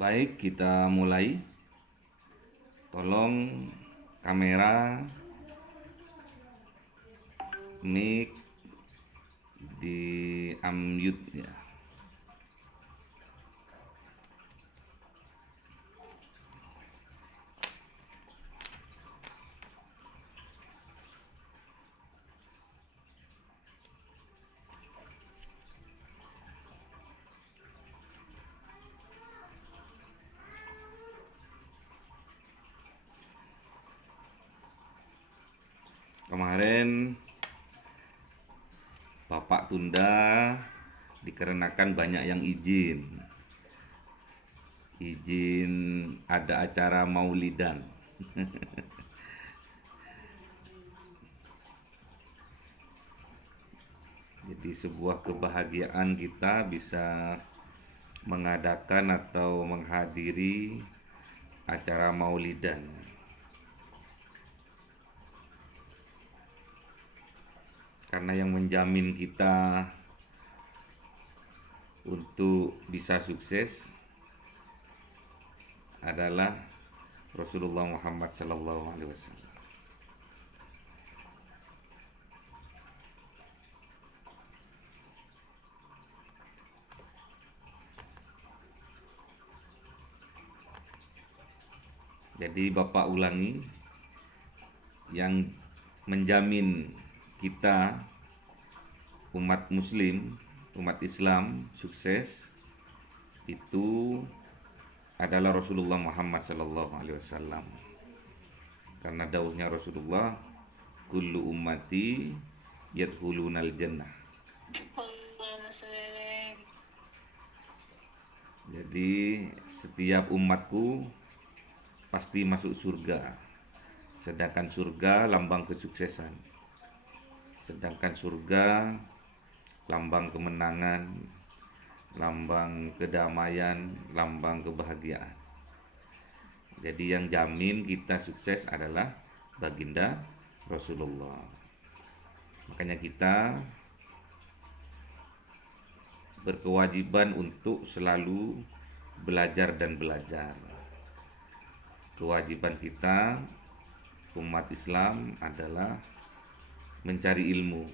Baik, kita mulai. Tolong kamera, mic di unmute ya. Kemarin Bapak tunda dikarenakan banyak yang izin ada acara maulidan. Jadi sebuah kebahagiaan kita bisa mengadakan atau menghadiri acara maulidan. Karena yang menjamin kita untuk bisa sukses adalah Rasulullah Muhammad SAW. Jadi Bapak ulangi, yang menjamin kita umat muslim, umat Islam sukses itu adalah Rasulullah Muhammad SAW. Karena dawuhnya Rasulullah, kullu ummati yadkhulunal jannah. Jadi setiap umatku pasti masuk surga. Sedangkan surga lambang kesuksesan. Sedangkan surga lambang kemenangan, lambang kedamaian, lambang kebahagiaan. Jadi yang jamin kita sukses adalah baginda Rasulullah. Makanya kita berkewajiban untuk selalu belajar dan belajar. Kewajiban kita umat Islam adalah mencari ilmu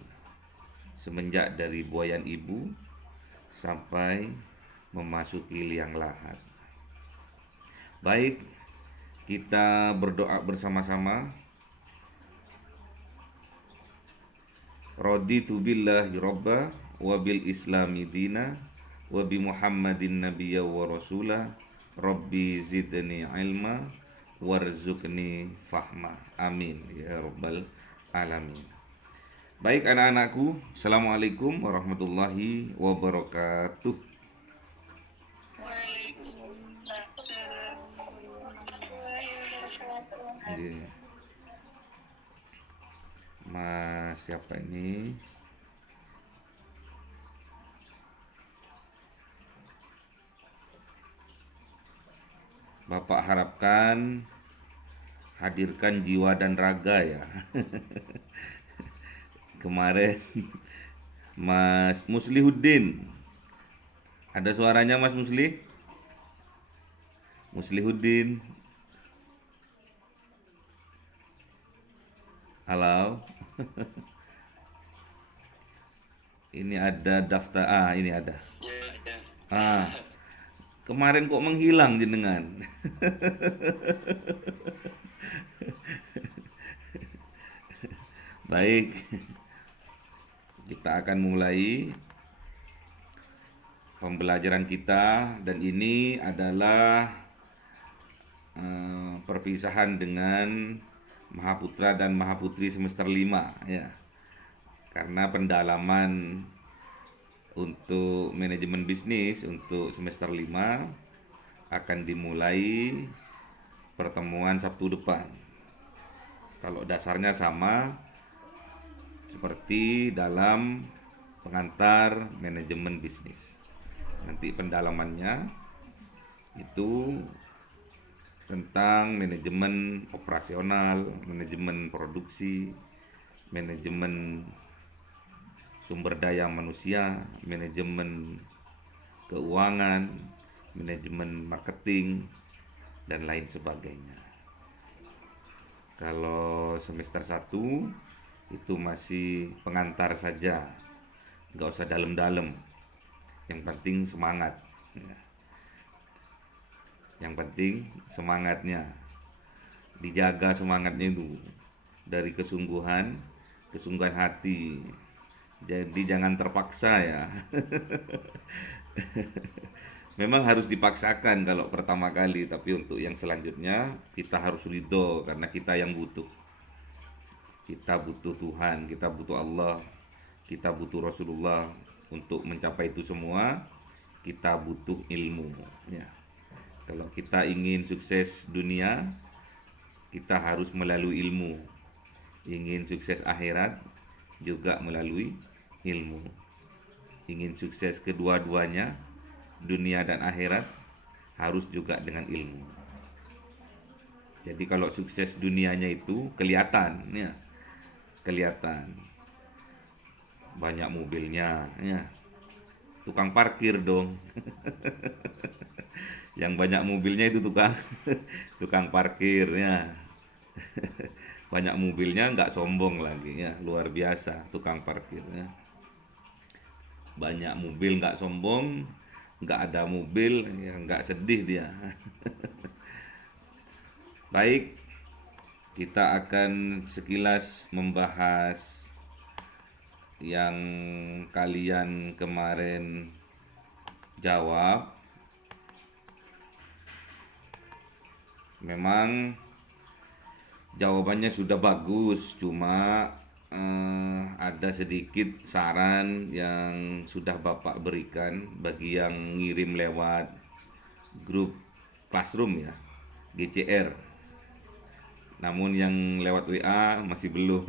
semenjak dari buayan ibu sampai memasuki liang lahat. Baik, kita berdoa bersama-sama. Raditu billahi robba wa bil islami dina wa bi muhammadin nabiyya wa rasulah rabbi zidni ilma warzuqni fahma. Amin ya rabbal alamin. Baik anak-anakku, assalamualaikum warahmatullahi wabarakatuh. Oke. Mas siapa ini? Bapak harapkan hadirkan jiwa dan raga ya. Kemarin Mas Muslihuddin, ada suaranya Mas Muslihuddin. Halo. Ini ada daftar, ini ada. Ah, kemarin kok menghilang jenengan? Baik, kita akan mulai pembelajaran kita, dan ini adalah perpisahan dengan Mahaputra dan Mahaputri semester 5 ya. Karena pendalaman untuk manajemen bisnis untuk semester 5 akan dimulai pertemuan Sabtu depan. Kalau dasarnya sama seperti dalam pengantar manajemen bisnis. Nanti pendalamannya itu tentang manajemen operasional, manajemen produksi, manajemen sumber daya manusia, manajemen keuangan, manajemen marketing, dan lain sebagainya. Kalau semester 1 itu masih pengantar saja, nggak usah dalam-dalam. Yang penting semangat. Yang penting semangatnya, dijaga semangatnya itu dari kesungguhan hati. Jadi jangan terpaksa ya. Memang harus dipaksakan kalau pertama kali, tapi untuk yang selanjutnya kita harus ridho karena kita yang butuh. Kita butuh Tuhan, kita butuh Allah, kita butuh Rasulullah. Untuk mencapai itu semua kita butuh ilmu ya. Kalau kita ingin sukses dunia, kita harus melalui ilmu. Ingin sukses akhirat juga melalui ilmu. Ingin sukses kedua-duanya, dunia dan akhirat, harus juga dengan ilmu. Jadi kalau sukses dunianya itu kelihatan ya. Kelihatan banyak mobilnya ya. Tukang parkir dong. Yang banyak mobilnya itu tukang parkir ya. Banyak mobilnya, nggak sombong lagi ya, luar biasa tukang parkir ya. Banyak mobil nggak sombong, nggak ada mobil ya nggak sedih dia. Baik, kita akan sekilas membahas yang kalian kemarin jawab. Memang jawabannya sudah bagus, cuma ada sedikit saran yang sudah Bapak berikan bagi yang ngirim lewat grup Classroom ya, GCR. Namun yang lewat WA masih belum.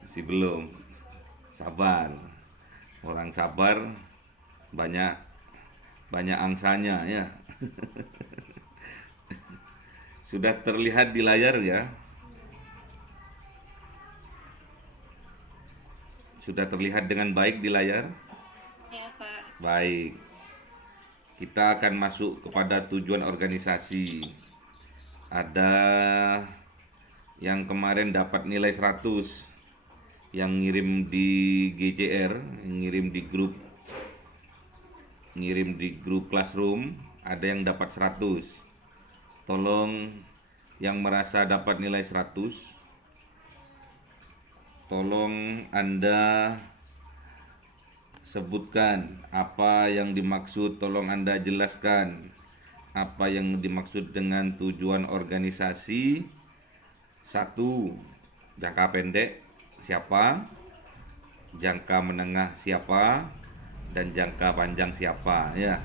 Masih belum. Sabar. Orang sabar banyak angsanya ya. Sudah terlihat di layar ya? Sudah terlihat dengan baik di layar? Ya, Pak. Baik. Kita akan masuk kepada tujuan organisasi. Ada yang kemarin dapat nilai 100, yang ngirim di GCR, ngirim di grup Classroom, ada yang dapat 100. Tolong yang merasa dapat nilai 100, tolong Anda sebutkan apa yang dimaksud, tolong Anda jelaskan apa yang dimaksud dengan tujuan organisasi. 1. Jangka pendek siapa, jangka menengah siapa, dan jangka panjang siapa ya.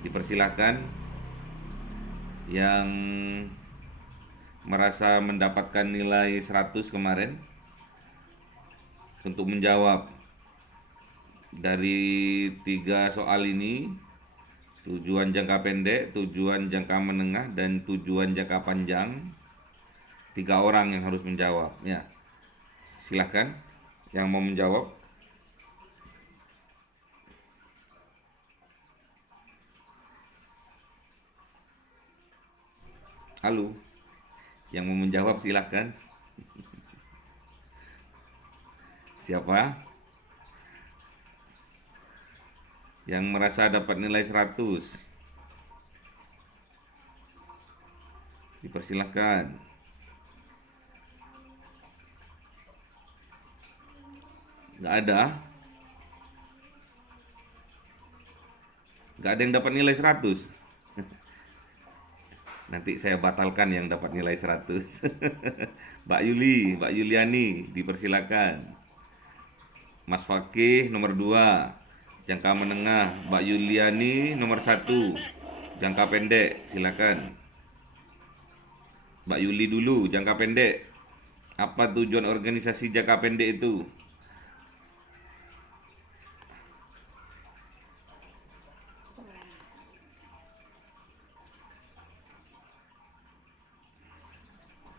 Dipersilakan yang merasa mendapatkan nilai 100 kemarin untuk menjawab dari 3 soal ini. Tujuan jangka pendek, tujuan jangka menengah, dan tujuan jangka panjang. 3 orang yang harus menjawab ya. Silakan yang mau menjawab. Halo, yang mau menjawab silakan. Siapa yang merasa dapat nilai 100? Dipersilakan. Nggak ada? Nggak ada yang dapat nilai 100? Nanti saya batalkan yang dapat nilai 100. Mbak Yuliani, dipersilakan. Mas Fakih nomor 2, jangka menengah. Mbak Yuliani nomor 1, jangka pendek. Silakan. Mbak Yuli dulu, jangka pendek. Apa tujuan organisasi jangka pendek itu?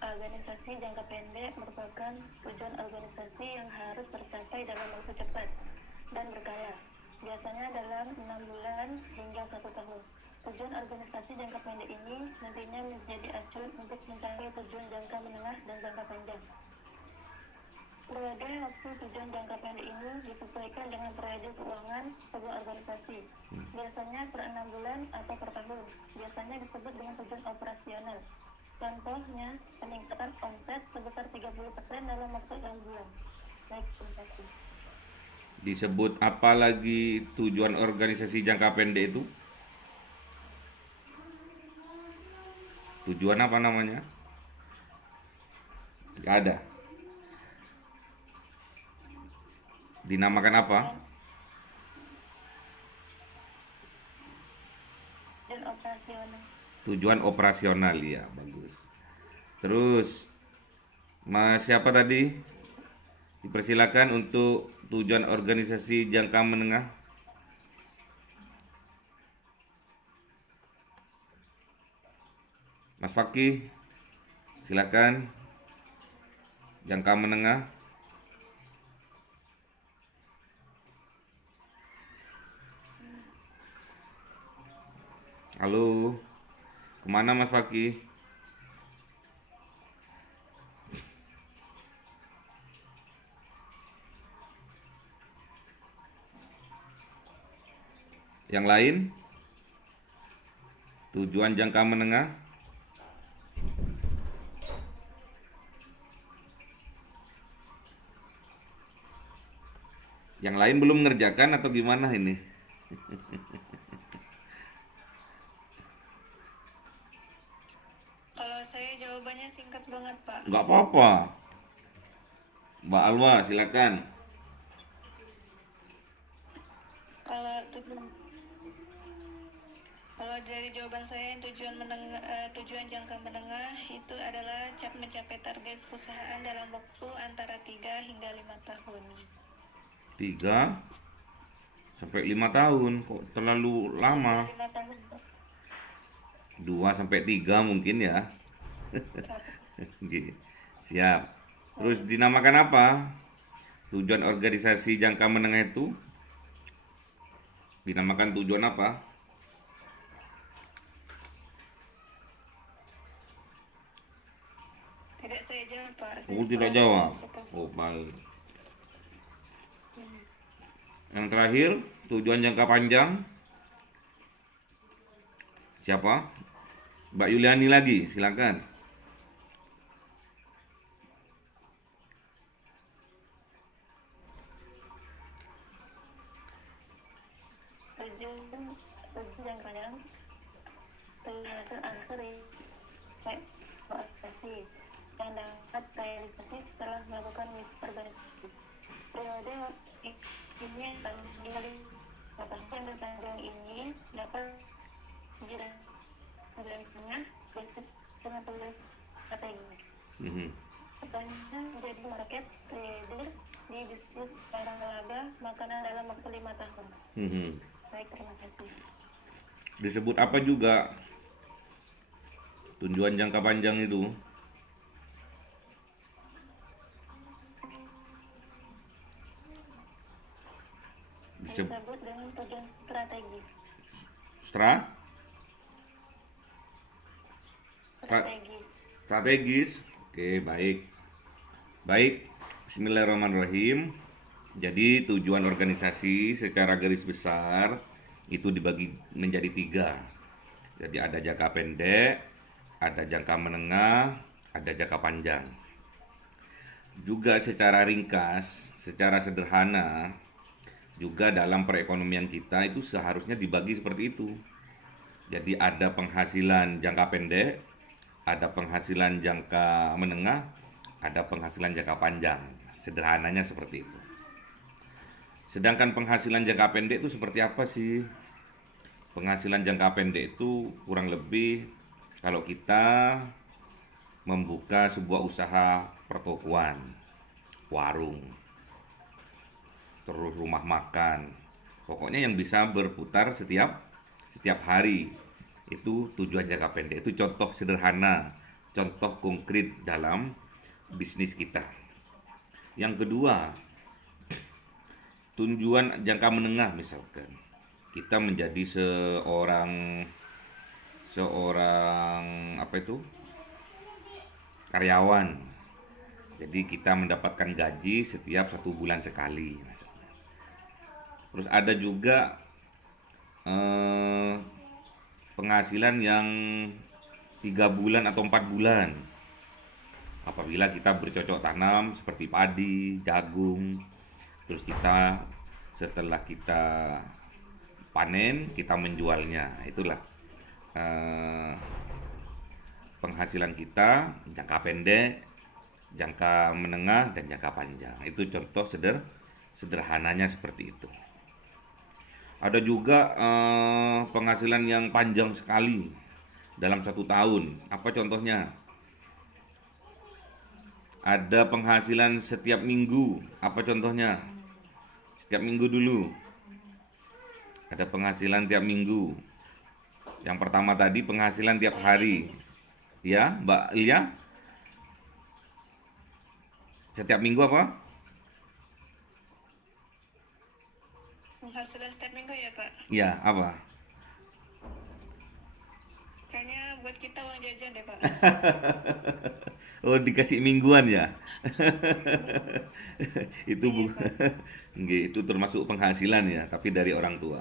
Organisasi jangka pendek merupakan tujuan organisasi yang harus tercapai dalam waktu cepat dan berkala, biasanya dalam 6 bulan hingga 1 tahun. Tujuan organisasi jangka pendek ini nantinya menjadi acuan untuk mencapai tujuan jangka menengah dan jangka panjang. Periode waktu tujuan jangka pendek ini disesuaikan dengan periode keuangan sebuah organisasi. Biasanya per 6 bulan atau per tahun. Biasanya disebut dengan tujuan operasional. Contohnya, peningkatan omset sebesar 30% dalam waktu 6 bulan. Baik, terima kasih. Disebut apa lagi tujuan organisasi jangka pendek itu? Tujuan apa namanya? Gak ada. Dinamakan apa? Dan operasional. Tujuan operasional, ya, bagus. Terus, Mas siapa tadi? Dipersilakan untuk tujuan organisasi jangka menengah. Mas Fakih, silakan. Jangka menengah. Halo, kemana Mas Fakih? Yang lain? Tujuan jangka menengah? Yang lain belum mengerjakan atau gimana ini? Kalau saya jawabannya singkat banget, Pak. Nggak apa-apa. Mbak Alwa, silakan. Kalau kalau dari jawaban saya, tujuan jangka menengah itu adalah mencapai target perusahaan dalam waktu antara 3 hingga 5 tahun. 3 sampai 5 tahun, kok terlalu lama? 5 tahun. 2 sampai 3 mungkin ya. Oke, siap. Terus dinamakan apa? Tujuan organisasi jangka menengah itu dinamakan tujuan apa? Tidak saya jawab, Pak. Oh, tidak jawab. Oh, baik. Yang terakhir, tujuan jangka panjang. Siapa? Mbak Yuliani lagi, silakan. Tujuan jangka panjang terlihat anseri organisasi yang dapat realisasi setelah melakukan misi organisasi. Periode ini akan dimulai yang berpanjang ini dapat menjadi tengah dengan tulis strategi. Contohnya menjadi market trader di bisnis barang laba makanan dalam waktu 5 tahun. Baik, terima kasih. Disebut apa juga tujuan jangka panjang itu? Disebut dengan tujuan strategis. Strategis. Oke, baik. Baik, bismillahirrahmanirrahim. Jadi tujuan organisasi secara garis besar itu dibagi menjadi 3. Jadi ada jangka pendek, ada jangka menengah, ada jangka panjang. Juga secara ringkas, secara sederhana, juga dalam perekonomian kita itu seharusnya dibagi seperti itu. Jadi ada penghasilan jangka pendek, ada penghasilan jangka menengah, ada penghasilan jangka panjang. Sederhananya seperti itu. Sedangkan penghasilan jangka pendek itu seperti apa sih? Penghasilan jangka pendek itu kurang lebih kalau kita membuka sebuah usaha pertokoan, warung, terus rumah makan. Pokoknya yang bisa berputar setiap hari. Itu tujuan jangka pendek. Itu contoh sederhana, contoh konkret dalam bisnis kita. Yang kedua, tujuan jangka menengah misalkan. kita menjadi seorang seorang apa itu karyawan. Jadi kita mendapatkan gaji setiap 1 bulan sekali. Terus ada juga penghasilan yang 3 bulan atau 4 bulan. Apabila kita bercocok tanam seperti padi, jagung, terus kita setelah kita panen kita menjualnya, itulah eh, penghasilan kita jangka pendek, jangka menengah, dan jangka panjang. Itu contoh sederhananya seperti itu. Ada juga penghasilan yang panjang sekali dalam 1 tahun. Apa contohnya? Ada penghasilan setiap minggu. Apa contohnya? Setiap minggu dulu. Ada penghasilan tiap minggu. Yang pertama tadi penghasilan tiap hari. Ya, Mbak Ilya? Setiap minggu apa? Penghasilan setiap minggu ya Pak? Ya, apa? Kayaknya buat kita uang jajan deh Pak. Oh, dikasih mingguan ya? Itu Iya Pak. Nggih, itu termasuk penghasilan ya, tapi dari orang tua.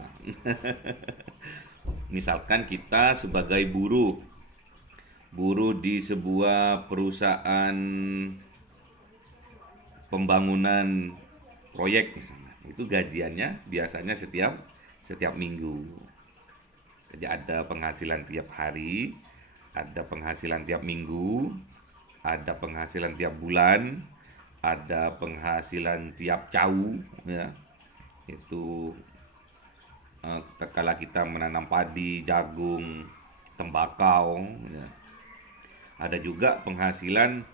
Misalkan kita sebagai buruh, buruh di sebuah perusahaan pembangunan proyek misalnya, itu gajiannya biasanya setiap minggu. Jadi ada penghasilan tiap hari, ada penghasilan tiap minggu, ada penghasilan tiap bulan, ada penghasilan tiap cau, ya. Itu kala kita menanam padi, jagung, tembakau, ya. Ada juga penghasilan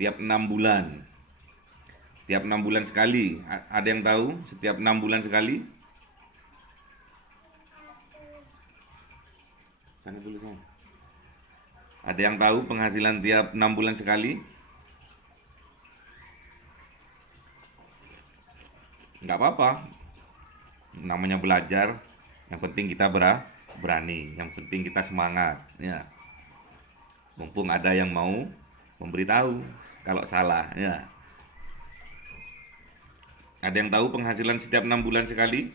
tiap 6 bulan. Tiap 6 bulan sekali. Ada yang tahu setiap 6 bulan sekali? Sana dulu sana. Ada yang tahu penghasilan tiap 6 bulan sekali? Nggak apa-apa. Namanya belajar. Yang penting kita berani. Yang penting kita semangat. Ya. Mumpung ada yang mau memberitahu kalau salah. Ya. Ada yang tahu penghasilan setiap 6 bulan sekali?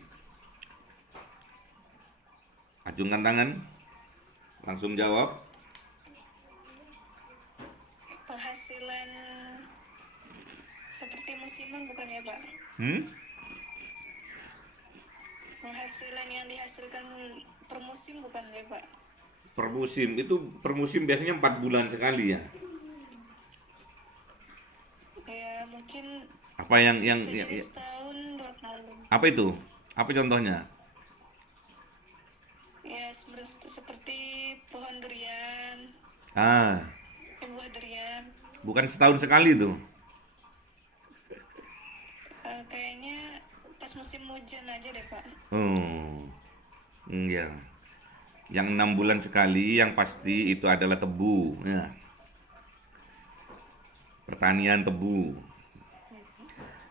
Acungkan tangan. Langsung jawab. Penghasilan seperti musiman bukan ya Pak? Penghasilan yang dihasilkan per musim bukan ya Pak? Per musim itu per musim biasanya 4 bulan sekali ya. Ya mungkin Apa yang bisa jadi setahun 2 kali. apa itu? Apa contohnya? Ya seperti pohon durian, Ah, buah durian. bukan setahun sekali tuh. Kayaknya pas musim hujan aja deh Pak. Oh, iya. Yang 6 bulan sekali yang pasti itu adalah tebu, ya. Pertanian tebu.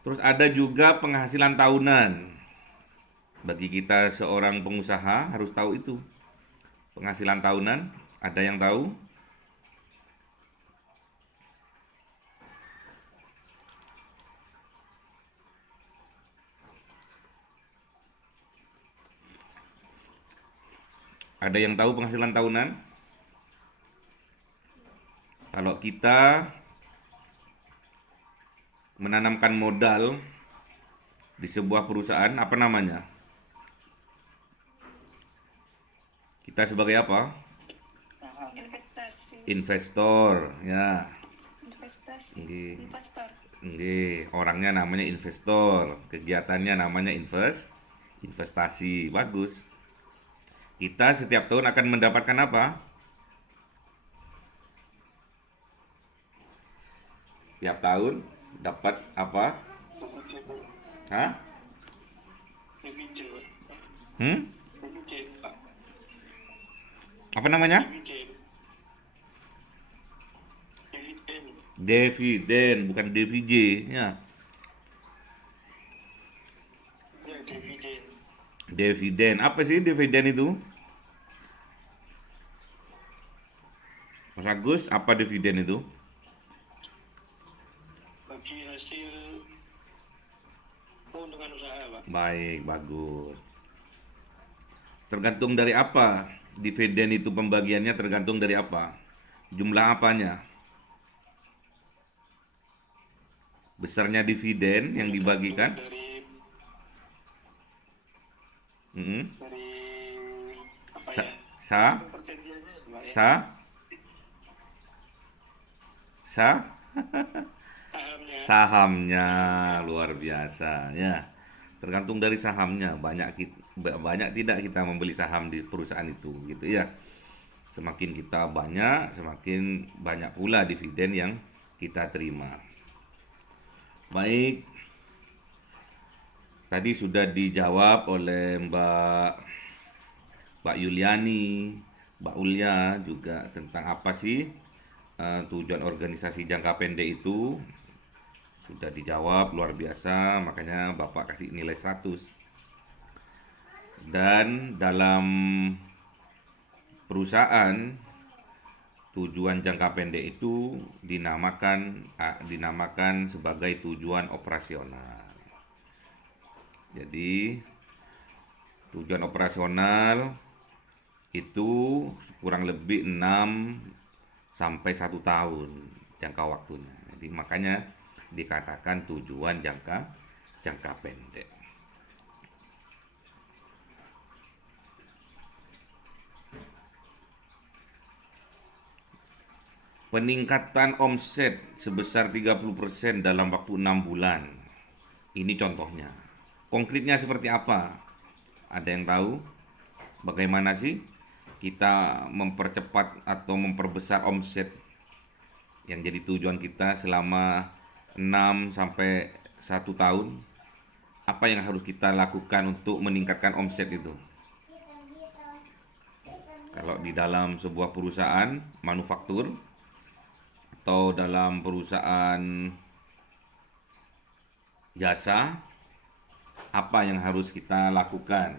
Terus ada juga penghasilan tahunan. Bagi kita seorang pengusaha harus tahu itu. Penghasilan tahunan, ada yang tahu? Ada yang tahu penghasilan tahunan? Kalau kita menanamkan modal di sebuah perusahaan, apa namanya? Kita sebagai apa? Investasi. Investor, ya. Investasi. Nggih. Investor. Nggih, orangnya namanya investor, kegiatannya namanya investasi. Bagus. Kita setiap tahun akan mendapatkan apa? Tiap tahun dapat apa? Hah? Apa namanya? Dividen, bukan divide, ya. Dividen. Apa sih dividen itu? Mas Agus, apa dividen itu? Bagi hasil keuntungan usaha, Pak. Baik, bagus. Tergantung dari apa? Dividen itu pembagiannya tergantung dari apa? Jumlah apanya? Besarnya dividen yang dibagikan? Dari Mm-mm. dari apa Sa, ya? sa, Perjanjiannya itu, Pak, ya. sa, sa, Sahamnya. sahamnya luar biasa ya. Tergantung dari sahamnya. Banyak tidak kita membeli saham di perusahaan itu, gitu ya. Semakin kita banyak, semakin banyak pula dividen yang kita terima. Baik, tadi sudah dijawab oleh Mbak Yuliani, Mbak Ulya juga tentang apa sih tujuan organisasi jangka pendek itu. Sudah dijawab luar biasa, makanya Bapak kasih nilai 100. Dan dalam perusahaan, tujuan jangka pendek itu dinamakan sebagai tujuan operasional. Jadi tujuan operasional itu kurang lebih 6 sampai 1 tahun jangka waktunya. Jadi makanya dikatakan tujuan jangka pendek. Peningkatan omset sebesar 30% dalam waktu 6 bulan. Ini contohnya. Konkretnya seperti apa? Ada yang tahu? Bagaimana sih kita mempercepat atau memperbesar omset yang jadi tujuan kita selama 6 sampai 1 tahun? Apa yang harus kita lakukan untuk meningkatkan omset itu? Kalau di dalam sebuah perusahaan manufaktur atau dalam perusahaan jasa, apa yang harus kita lakukan?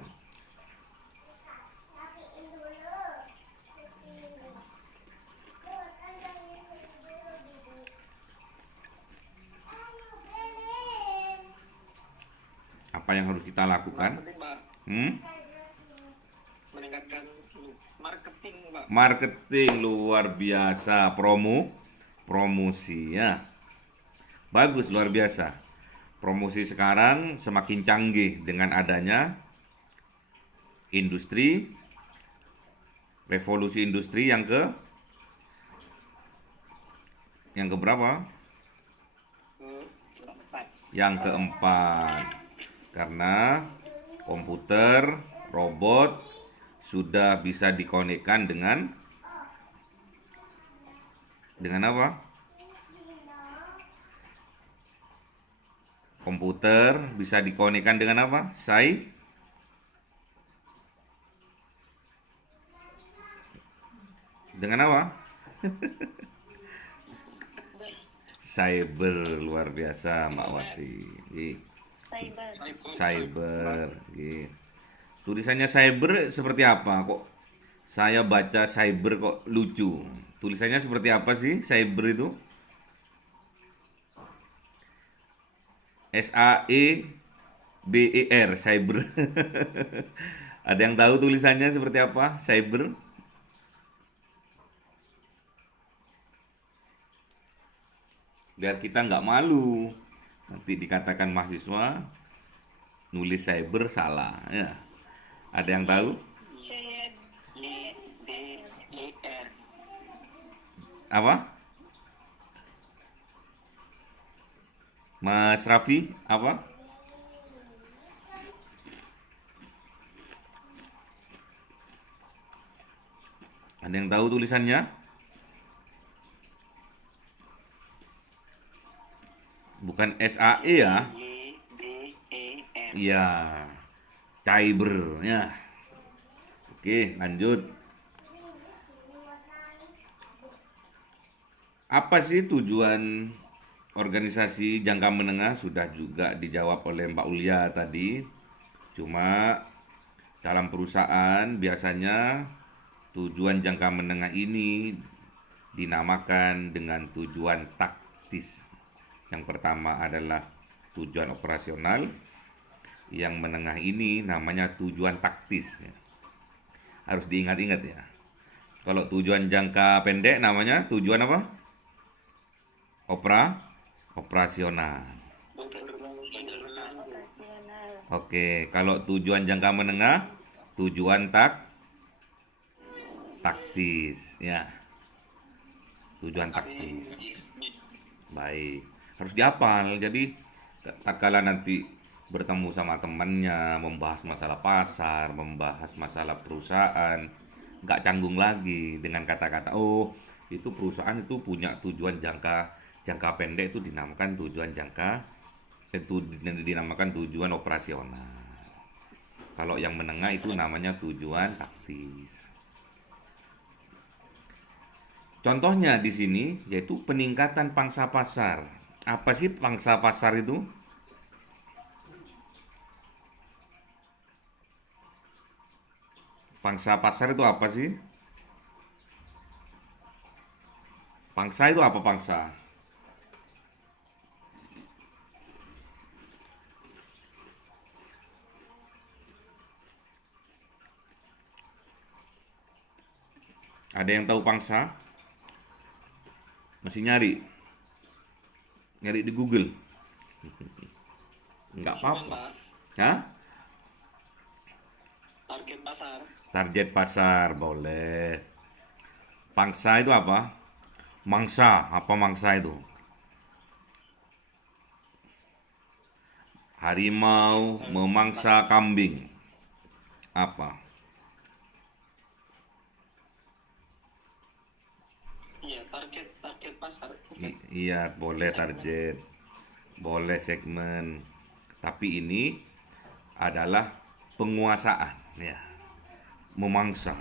Apa yang harus kita lakukan? Marketing, Pak. Meningkatkan marketing, Pak. Marketing luar biasa, promosi ya. Bagus, luar biasa. Promosi sekarang semakin canggih dengan adanya industri, revolusi industri yang keberapa? Keempat. Yang keempat. Karena komputer, robot sudah bisa dikonekkan dengan apa? Komputer bisa dikonekkan dengan apa? Dengan apa? Cyber, luar biasa Mbak Wati. Cyber. Cyber. Tulisannya cyber seperti apa? Kok saya baca cyber kok lucu. Tulisannya seperti apa sih cyber itu? SAEBER, cyber. Ada yang tahu tulisannya seperti apa? Cyber? Biar kita nggak malu. Nanti dikatakan mahasiswa nulis cyber salah. Ya. Ada yang tahu? CYBER. Apa? Mas Raffi, apa? Ada yang tahu tulisannya? Bukan SAE ya? YBER. Iya. Cyber ya. Oke, lanjut. Apa sih tujuan organisasi jangka menengah? Sudah juga dijawab oleh Mbak Ulia tadi. Cuma Dalam perusahaan biasanya tujuan jangka menengah ini dinamakan dengan tujuan taktis. Yang pertama adalah tujuan operasional, yang menengah ini namanya tujuan taktis. Harus diingat-ingat ya. Kalau tujuan jangka pendek namanya tujuan apa? Operasional. operasional. Oke, kalau tujuan jangka menengah tujuan taktis ya. Tujuan taktis. Baik. Harus dihafal. Jadi tak kala nanti bertemu sama temannya, membahas masalah pasar, membahas masalah perusahaan, nggak canggung lagi dengan kata-kata, oh itu perusahaan itu punya tujuan jangka jangka pendek, itu dinamakan tujuan jangka, itu dinamakan tujuan operasional. Kalau yang menengah itu namanya tujuan taktis. Contohnya di sini yaitu peningkatan pangsa pasar. Apa sih pangsa pasar itu? Pangsa pasar itu apa sih? Pangsa itu apa pangsa? Ada yang tahu pangsa? Masih nyari? Nyari di Google? Enggak apa-apa. Pak, Hah? target pasar. Target pasar, boleh. Pangsa itu apa? Mangsa, apa mangsa itu? Harimau memangsa kambing. Apa? Iya, target pasar. Iya, boleh target, boleh segmen. Tapi ini adalah penguasaan, ya. Memangsa,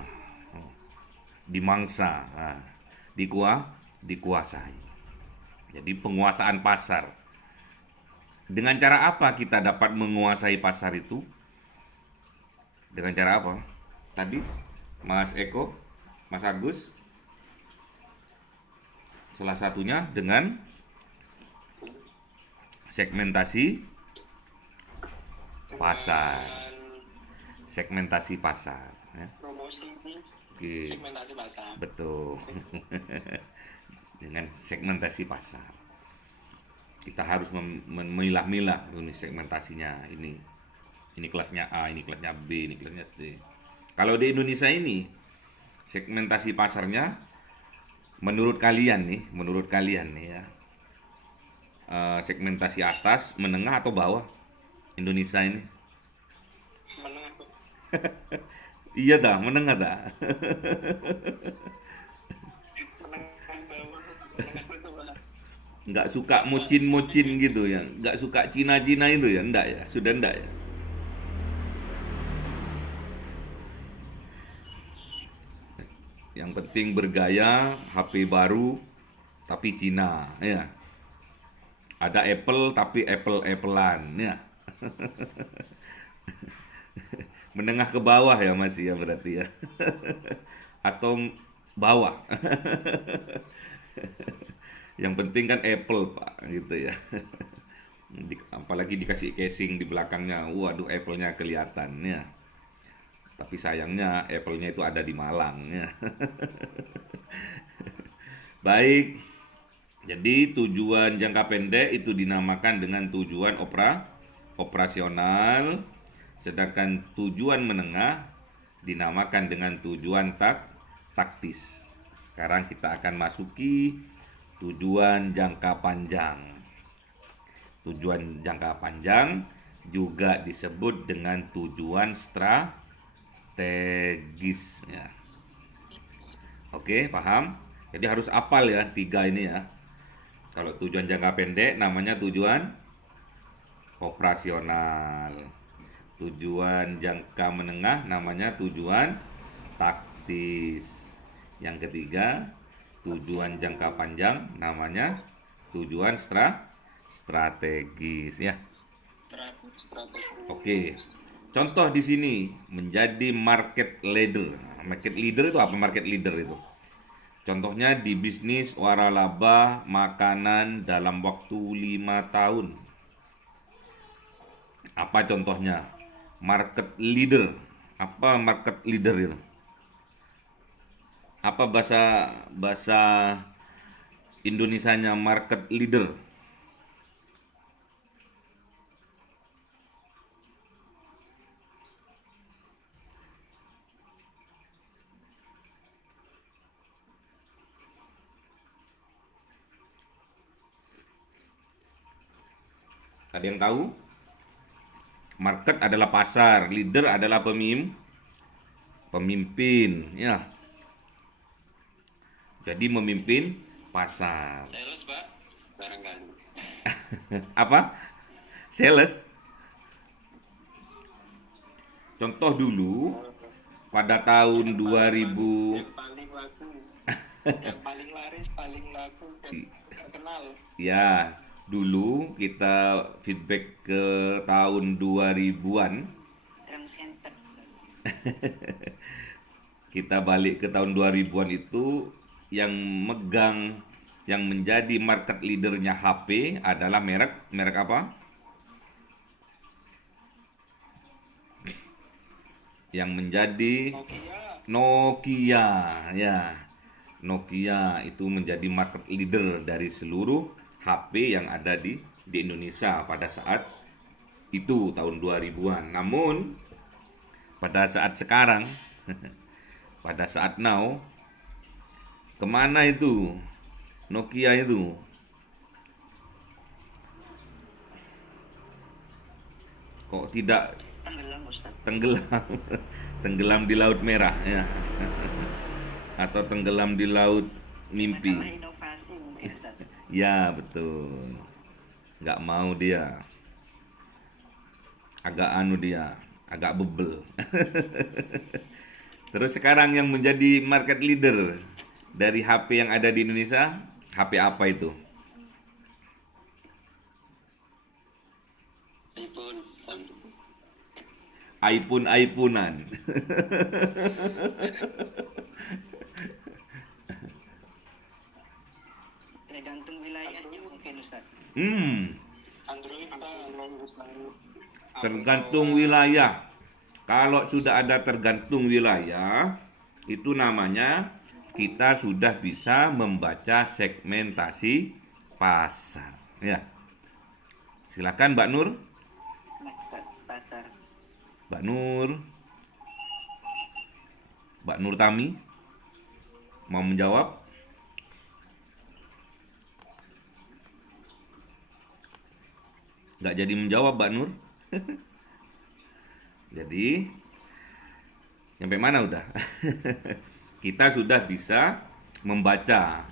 dimangsa, nah, dikuasai. Jadi penguasaan pasar. Dengan cara apa kita dapat menguasai pasar itu? Dengan cara apa? Tadi Mas Eko, Mas Agus, salah satunya dengan segmentasi pasar. Segmentasi pasar, ya. Promosi Oke, segmentasi pasar. betul. Dengan segmentasi pasar. Kita harus memilah-milah ini segmentasinya. Ini kelasnya A, ini kelasnya B, ini kelasnya C. Kalau di Indonesia ini segmentasi pasarnya menurut kalian nih ya, segmentasi atas, menengah atau bawah Indonesia ini? Menengah, Pak. Iya dah, menengah dah. Menengah bawah. Menengah itu, Pak. Nggak suka mucin-mucin gitu ya, nggak suka Cina-Cina itu ya, enggak ya, sudah enggak ya. Yang penting bergaya, HP baru tapi Cina ya. Ada Apple tapi Apple-Applean ya. Menengah ke bawah ya masih ya berarti ya. Atau bawah. Yang penting kan Apple Pak gitu ya. Apalagi dikasih casing di belakangnya, waduh Apple-nya kelihatan ya. Tapi sayangnya Apple-nya itu ada di Malang ya. Baik. Jadi tujuan jangka pendek itu dinamakan dengan tujuan operasional, sedangkan tujuan menengah dinamakan dengan tujuan taktis. Sekarang kita akan masuki tujuan jangka panjang. Tujuan jangka panjang juga disebut dengan tujuan strategis ya. Oke, paham? Jadi harus hafal ya 3 ini ya. Kalau tujuan jangka pendek namanya tujuan operasional. Tujuan jangka menengah namanya tujuan taktis. Yang ketiga, tujuan jangka panjang namanya tujuan strategis ya. Strategi. Oke. Contoh di sini menjadi market leader. Market leader itu apa? Market leader itu. Contohnya di bisnis waralaba makanan dalam waktu 5 tahun. Apa contohnya? Market leader. Apa market leader itu? Apa bahasa bahasa Indonesianya market leader? Ada yang tahu? Market adalah pasar, leader adalah pemimpin, ya. Jadi memimpin pasar. Sales, Pak. Barangkali. Apa? Sales. Contoh dulu pada tahun 2000, Yang paling laku. Yang paling laris, paling laku, dan terkenal. ya, dulu kita feedback ke tahun 2000-an, Transcenter. kita balik ke tahun 2000-an itu yang megang yang menjadi market leadernya HP adalah merek merek apa? Yang menjadi Nokia. Nokia, ya. Nokia itu menjadi market leader dari seluruh HP yang ada di Indonesia pada saat itu tahun 2000-an. Namun pada saat sekarang, pada saat now, kemana itu Nokia itu? Kok tidak Tenggelam, Ustaz. tenggelam? Tenggelam di laut merah, ya. Atau tenggelam di laut mimpi. Masalah inovasi mungkin, Ustaz. Ya, betul. Nggak mau dia. Agak anu dia, agak bebel. Terus sekarang yang menjadi market leader dari HP yang ada di Indonesia, HP apa itu? iPhone. iPhone-iPhonean. Tergantung wilayahnya mungkin, Ustaz. Android, Pak. Tergantung wilayah. Kalau sudah ada tergantung wilayah, itu namanya kita sudah bisa membaca segmentasi pasar. Ya. Silakan Mbak Nur. Market pasar. Mbak Nur. Mbak Nur Tami mau menjawab? Nggak jadi menjawab Mbak Nur. Jadi nyampe mana udah? Kita sudah bisa membaca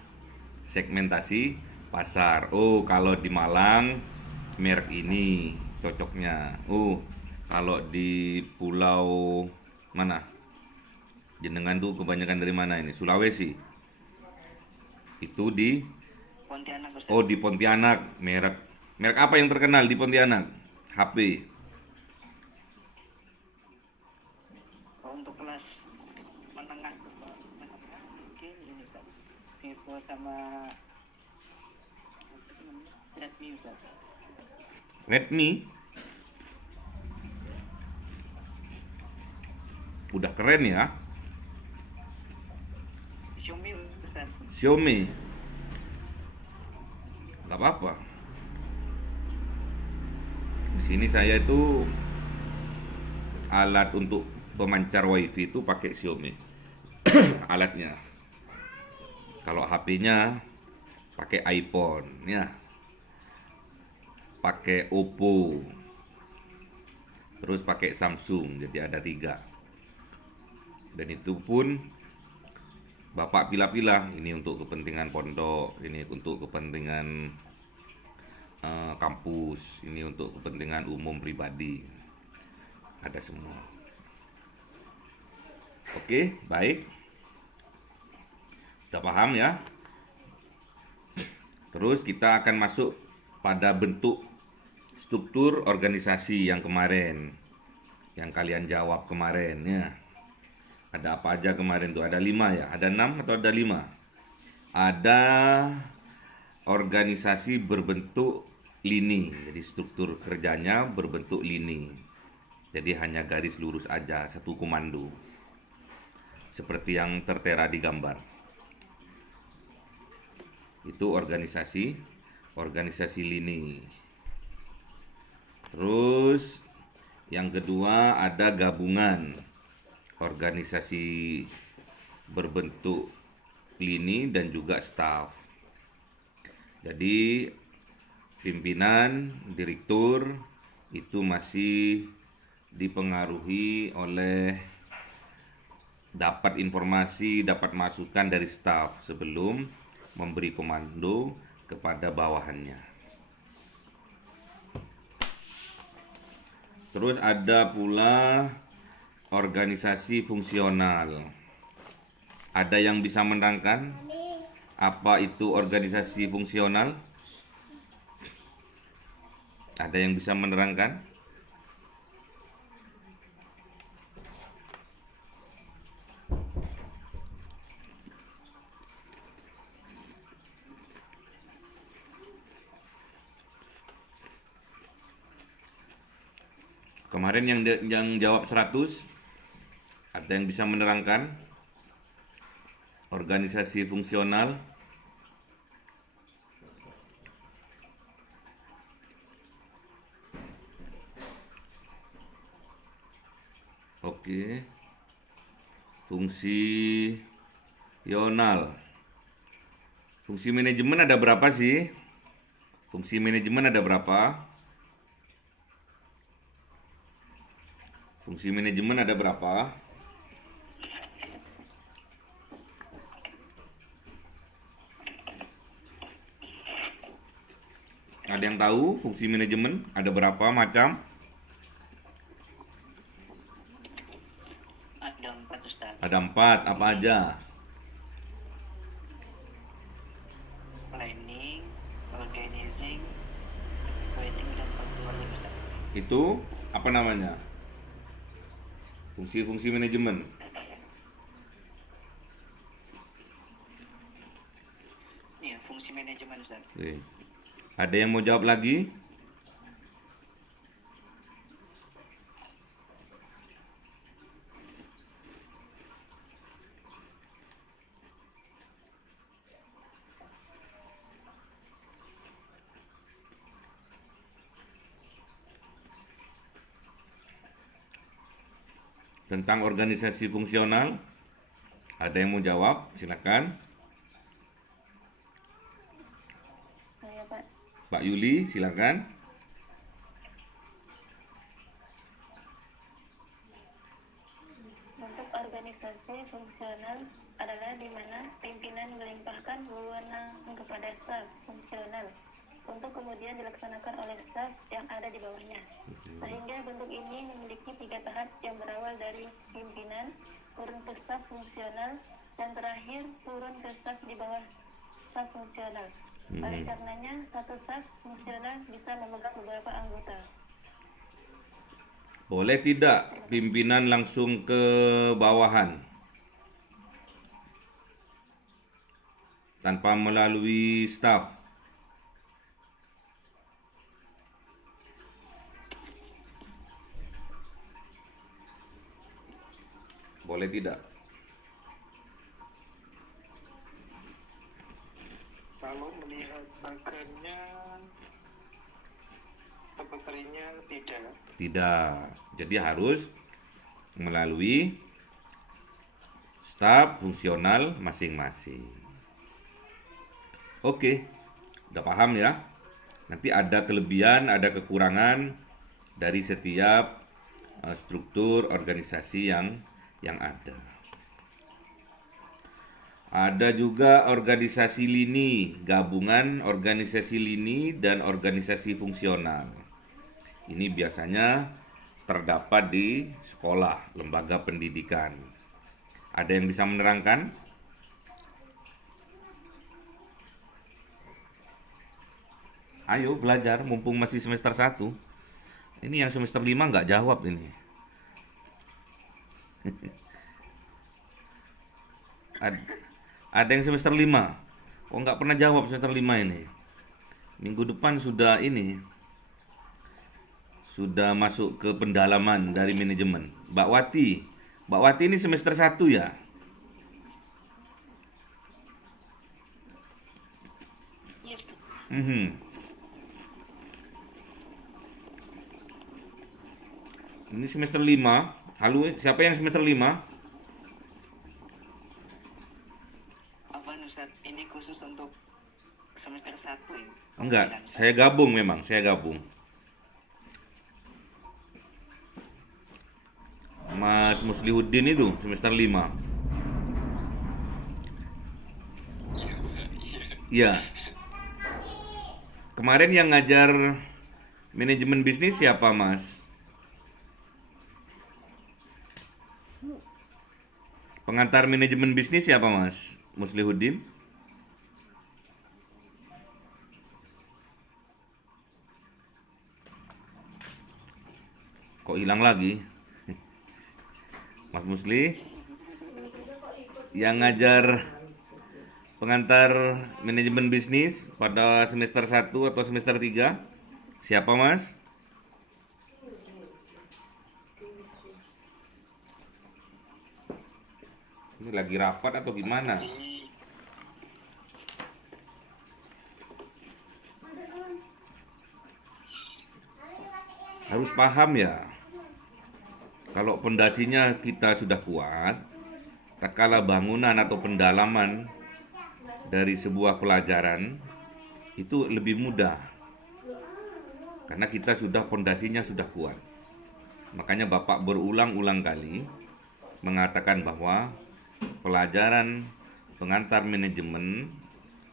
segmentasi pasar. Oh, kalau di Malang merek ini cocoknya. Oh, kalau di pulau mana? Jenengan tuh kebanyakan dari mana ini? Sulawesi. Itu di Pontianak, Ustaz. Oh, di Pontianak merek apa yang terkenal di Pontianak? HP. Untuk kelas menengah mungkin ini, Ustaz. Vivo sama Redmi, Ustaz. Redmi. Udah keren ya. Xiaomi, Ustaz. Xiaomi. Gak apa-apa. Di sini saya itu alat untuk pemancar wifi itu pakai Xiaomi. Alatnya. Kalau HP-nya pakai iPhone, ya. Pakai Oppo. Terus pakai Samsung, jadi ada 3. Dan itu pun Bapak pilah-pilah, ini untuk kepentingan pondok, ini untuk kepentingan kampus, ini untuk kepentingan umum pribadi. Ada semua. Oke, baik. Sudah paham ya? Terus kita akan masuk pada bentuk struktur organisasi yang kemarin. yang kalian jawab kemarin ya. Ada apa aja kemarin tuh? Ada 5 ya? Ada 6 atau ada 5? Ada organisasi berbentuk lini. Jadi struktur kerjanya berbentuk lini. Jadi hanya garis lurus aja, satu komando. Seperti yang tertera di gambar. Itu organisasi lini. Terus yang kedua ada gabungan organisasi berbentuk lini dan juga staf. Jadi pimpinan, direktur itu masih dipengaruhi oleh dapat informasi, dapat masukan dari staf sebelum memberi komando kepada bawahannya. Terus ada pula organisasi fungsional. Ada yang bisa menerangkan apa itu organisasi fungsional? Ada yang bisa menerangkan? Kemarin yang jawab 100, ada yang bisa menerangkan organisasi fungsional? Oke. Fungsional. Fungsi manajemen ada berapa sih? Fungsi manajemen ada berapa? Fungsi manajemen ada berapa? Ada yang tahu fungsi manajemen ada berapa macam? Ada 4 Ustaz. Ada 4, apa aja? Planning, organizing, waiting, dan controlling Ustaz. Itu apa namanya? Fungsi-fungsi manajemen. Iya, fungsi manajemen Ustaz. Oke. Ada yang mau jawab lagi? Tentang organisasi fungsional, ada yang mau jawab? Silakan. Saya Pak. Pak Yuli, silakan. Bentuk organisasi fungsional adalah di mana pimpinan melimpahkan wewenang kepada staf fungsional untuk kemudian dilaksanakan oleh staf yang ada di bawahnya. Sehingga bentuk ini memiliki 3 tahap yang berawal dari pimpinan, turun ke staf fungsional, dan terakhir turun ke staf di bawah staf fungsional. Oleh karenanya, satu staf fungsional bisa memegang beberapa anggota. Boleh tidak pimpinan langsung ke bawahan tanpa melalui staf? Boleh tidak? Kalau melihat akarnya, sekretarinya tidak. Tidak. Jadi harus melalui staf fungsional masing-masing. Oke, udah paham ya? Nanti ada kelebihan, ada kekurangan dari setiap struktur organisasi yang ada. Ada juga organisasi lini, gabungan organisasi lini dan organisasi fungsional. Ini biasanya terdapat di sekolah, lembaga pendidikan. Ada yang bisa menerangkan? Ayo belajar, mumpung masih semester 1. Ini yang semester 5 nggak jawab ini. Ad- ada yang semester 5. Oh, nggak pernah jawab semester 5 ini. Minggu depan sudah ini, sudah masuk ke pendalaman dari manajemen. Mbak Wati. Mbak Wati ini semester 1 ya? Yes. Mhm. Ini semester 5. Halo, siapa yang semester 5? Apa Ustaz? Ini khusus untuk semester 1 ya? Enggak, saya gabung memang, saya gabung. Mas Muslihuddin itu semester 5. Iya. Kemarin yang ngajar manajemen bisnis siapa, Mas? Pengantar manajemen bisnis siapa, Mas Muslihuddin? Kok hilang lagi? Mas Musli yang ngajar pengantar manajemen bisnis pada semester 1 atau semester 3 siapa, Mas? Ini lagi rapat atau gimana? Di Harus paham ya, kalau pondasinya kita sudah kuat, tak kala bangunan atau pendalaman dari sebuah pelajaran itu lebih mudah. Karena kita sudah pondasinya sudah kuat. Makanya Bapak berulang-ulang kali mengatakan bahwa pelajaran pengantar manajemen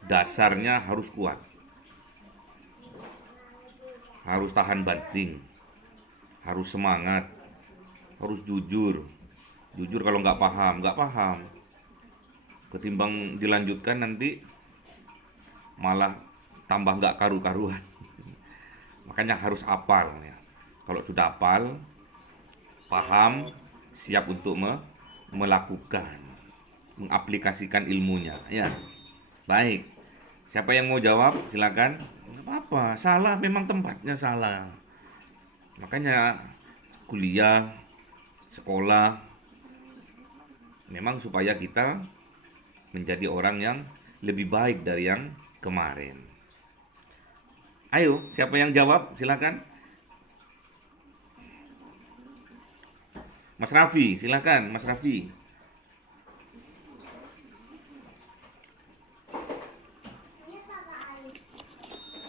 dasarnya harus kuat. Harus tahan banting. Harus semangat. Harus jujur. Jujur kalau nggak paham. Ketimbang dilanjutkan nanti malah tambah nggak karu-karuan. Makanya harus hafal ya. Kalau sudah hafal, paham, siap untuk melakukan, mengaplikasikan ilmunya. Ya, baik. Siapa yang mau jawab? Silakan. Nggak apa-apa, salah memang tempatnya salah. Makanya kuliah, sekolah, memang supaya kita menjadi orang yang lebih baik dari yang kemarin. Ayo, siapa yang jawab? Silakan. Mas Raffi, silakan, Mas Raffi.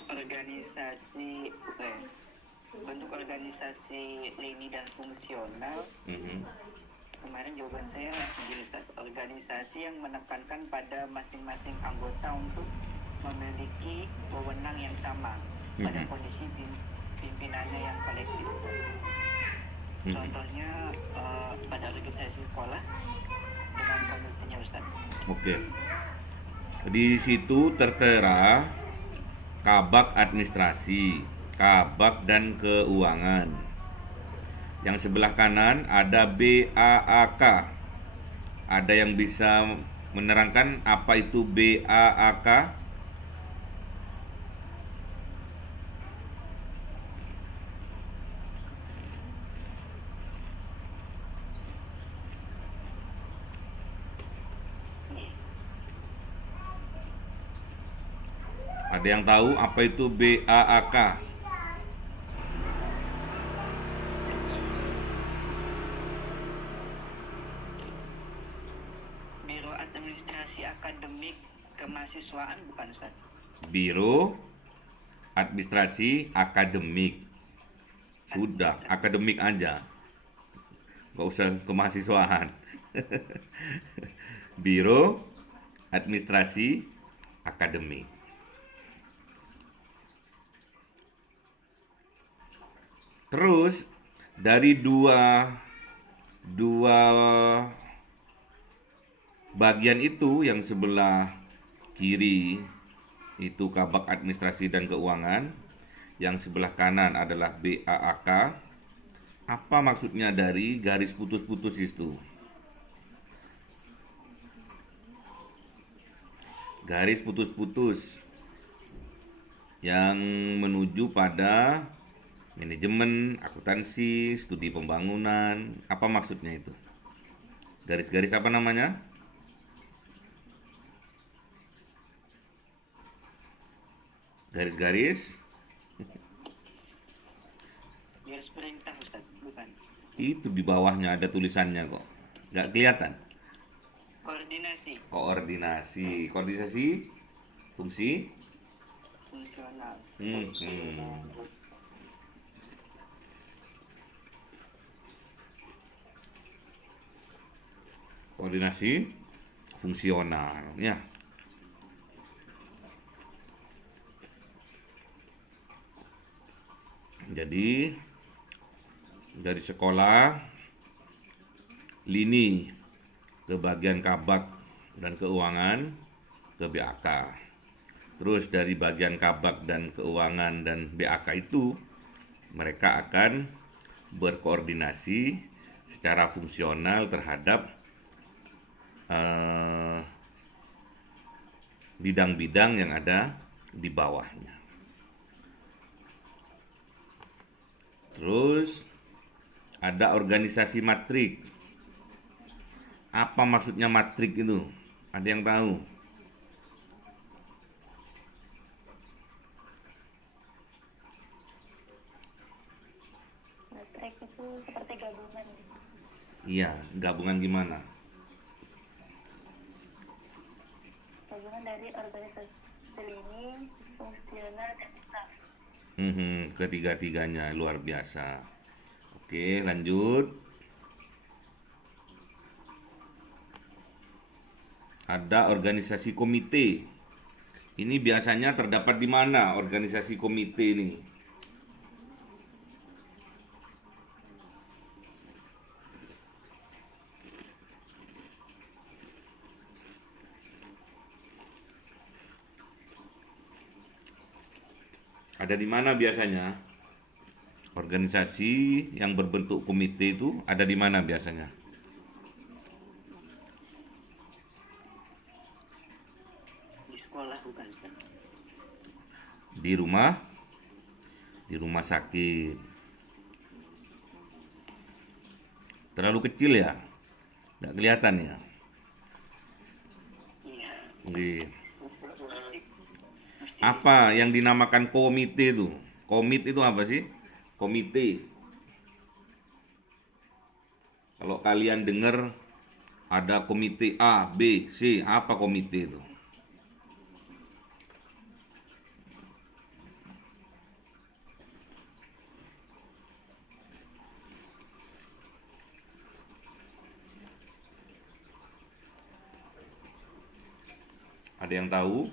organisasi bentuk organisasi lini dan fungsional. Kemarin jawaban saya gini, Ustaz. Organisasi yang menekankan pada masing-masing anggota untuk memiliki wewenang yang sama pada kondisi pimpinannya yang kolektif. Contohnya pada organisasi sekolah dengan komitinya, Ustaz. Oke. Di situ tertera kabak administrasi, kabak dan keuangan. Yang sebelah kanan ada BAAK. Ada yang bisa menerangkan apa itu BAAK? Ada yang tahu apa itu BAAK? Biro Administrasi Akademik Kemahasiswaan bukan, Ustaz? Biro Administrasi Akademik. Sudah, akademik aja. Nggak usah kemahasiswaan. Biro Administrasi Akademik. Terus dari dua bagian itu, yang sebelah kiri itu kabak administrasi dan keuangan, yang sebelah kanan adalah BAAK. Apa maksudnya dari garis putus-putus itu? garis putus-putus yang menuju pada manajemen, akuntansi, studi pembangunan. Apa maksudnya itu? Garis-garis apa namanya? Garis-garis Garis perintah Ustaz, bukan. itu di bawahnya ada tulisannya kok. Nggak kelihatan. Koordinasi Koordinasi fungsi. fungsional. Koordinasi fungsional ya. Jadi dari sekolah lini ke bagian kabak dan keuangan ke BAK. Terus dari bagian kabak dan keuangan dan BAK itu mereka akan berkoordinasi secara fungsional terhadap bidang-bidang yang ada di bawahnya. Terus ada organisasi matrik. Apa maksudnya matrik itu? Ada yang tahu? Matrik itu seperti gabungan. Iya, gabungan gimana? Gabungan dari organisasi ini, fungsional dan staff. Ketiga-tiganya luar biasa. Oke, lanjut. Ada organisasi komite. Ini biasanya terdapat di mana organisasi komite ini? Ada di mana biasanya? Organisasi yang berbentuk komite itu ada di mana biasanya? Di sekolah bukan Ustaz. Di rumah sakit. Terlalu kecil ya? Nggak kelihatan ya? Iya. Oke. Apa yang dinamakan komite itu? Komit itu apa sih? Komite. Kalau kalian dengar ada komite A, B, C, apa komite itu? Ada yang tahu?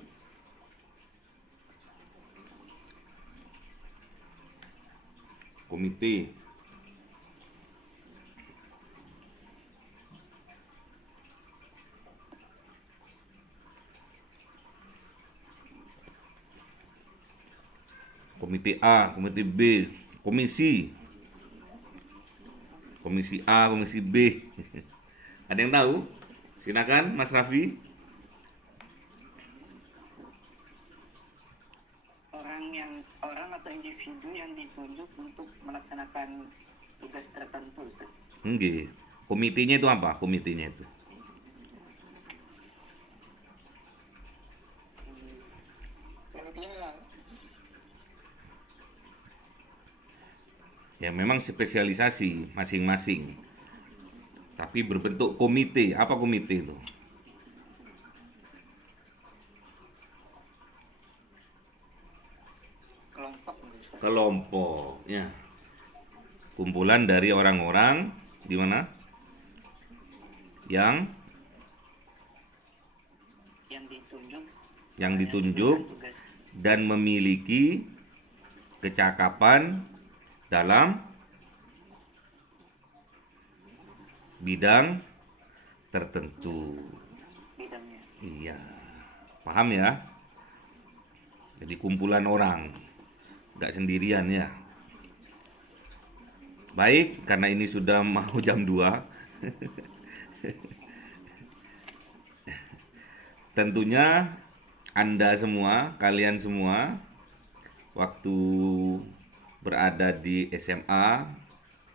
Komite. Komite A, komite B, komisi. Komisi A, komisi B. Ada yang tahu? Silakan Mas Raffi. Orang atau individu yang ditunjuk untuk melaksanakan tugas tertentu Ustaz. Nggih. Komitenya itu apa? Komitenya itu. Ya memang spesialisasi masing-masing. Tapi berbentuk komite. Apa komite itu? Kelompok, ya. Kumpulan dari orang-orang di mana? Yang ditunjuk dan memiliki kecakapan dalam bidang tertentu. Iya, paham ya? Jadi kumpulan orang, nggak sendirian ya. Baik, karena ini sudah mau jam 2. Tentunya Anda semua, kalian semua, waktu berada di SMA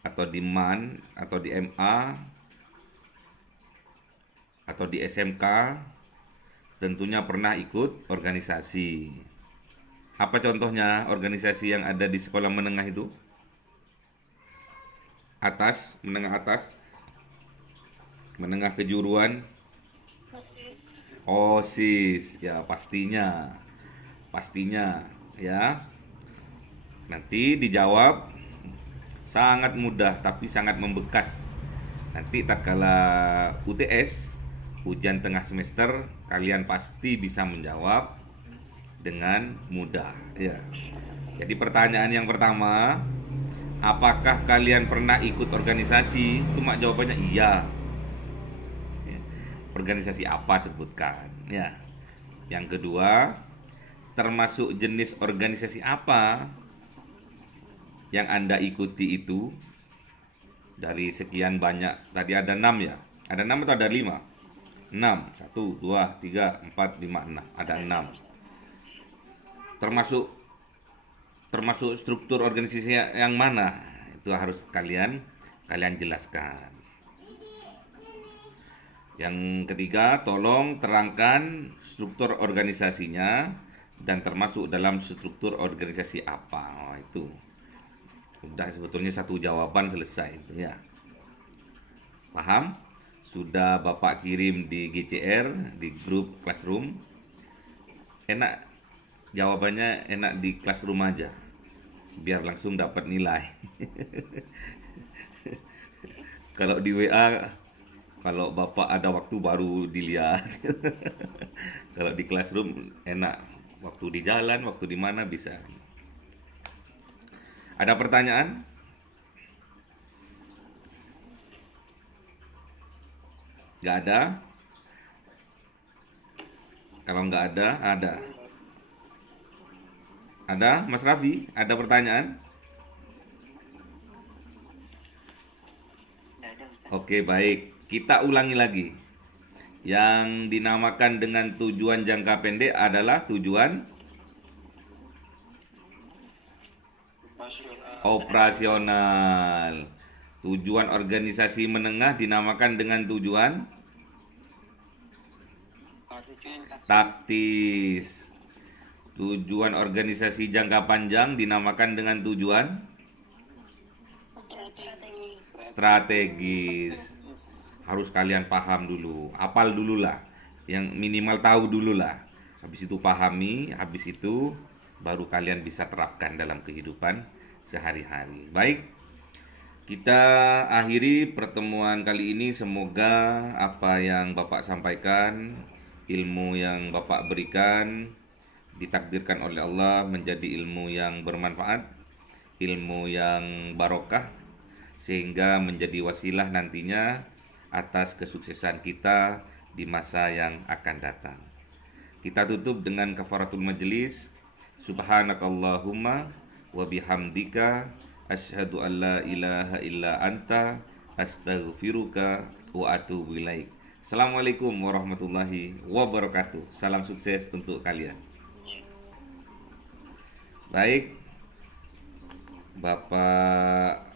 atau di MAN atau di MA atau di SMK tentunya pernah ikut organisasi. Apa contohnya organisasi yang ada di sekolah menengah itu? Atas, menengah atas, menengah kejuruan, OSIS, ya pastinya ya. Nanti dijawab sangat mudah tapi sangat membekas. Nanti tatkala UTS, ujian tengah semester, kalian pasti bisa menjawab dengan mudah ya. Jadi pertanyaan yang pertama, apakah kalian pernah ikut organisasi? Cuma jawabannya iya. Ya. Organisasi apa sebutkan ya. Yang kedua, termasuk jenis organisasi apa yang Anda ikuti itu? Dari sekian banyak, tadi ada 6 ya. Ada 6 atau ada 5? 6, 1, 2, 3, 4, 5, 6. Ada 6. Termasuk struktur organisasi yang mana? Itu harus kalian jelaskan. Yang ketiga, tolong terangkan struktur organisasinya dan termasuk dalam struktur organisasi apa. Itu udah sebetulnya satu jawaban selesai itu ya. Paham? Sudah Bapak kirim di GCR, di grup Classroom. Enak jawabannya, enak di Classroom aja, biar langsung dapat nilai. Kalau di WA, kalau Bapak ada waktu baru dilihat. Kalau di Classroom enak, waktu di jalan, waktu di mana bisa. Ada pertanyaan? Gak ada? Kalau nggak ada, ada. Ada, Mas Raffi? Ada pertanyaan? Tidak ada, Ustaz. Oke, baik. Kita ulangi lagi. Yang dinamakan dengan tujuan jangka pendek adalah tujuan operasional. Tujuan organisasi menengah dinamakan dengan tujuan taktis. Tujuan organisasi jangka panjang dinamakan dengan tujuan strategis. Harus kalian paham dulu, hafal dulu lah, yang minimal tahu dulu lah. Habis itu pahami, habis itu baru kalian bisa terapkan dalam kehidupan sehari-hari. Baik, kita akhiri pertemuan kali ini. Semoga apa yang Bapak sampaikan, ilmu yang Bapak berikan, ditakdirkan oleh Allah menjadi ilmu yang bermanfaat, ilmu yang barokah, sehingga menjadi wasilah nantinya atas kesuksesan kita di masa yang akan datang. Kita tutup dengan kafaratul majelis. Subhanakallahumma wa bihamdika asyhadu an la ilaha illa anta astaghfiruka wa atubu ilaik. Assalamualaikum warahmatullahi wabarakatuh. Salam sukses untuk kalian. Baik, Bapak.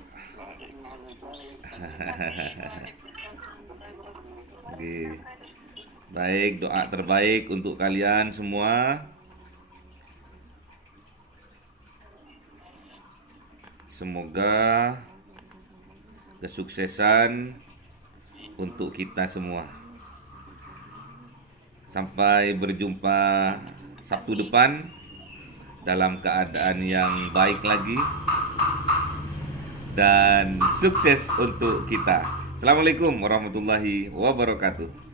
Oke. Baik, doa terbaik untuk kalian semua. Semoga kesuksesan untuk kita semua. Sampai berjumpa Sabtu depan dalam keadaan yang baik lagi, dan sukses untuk kita. Assalamualaikum warahmatullahi wabarakatuh.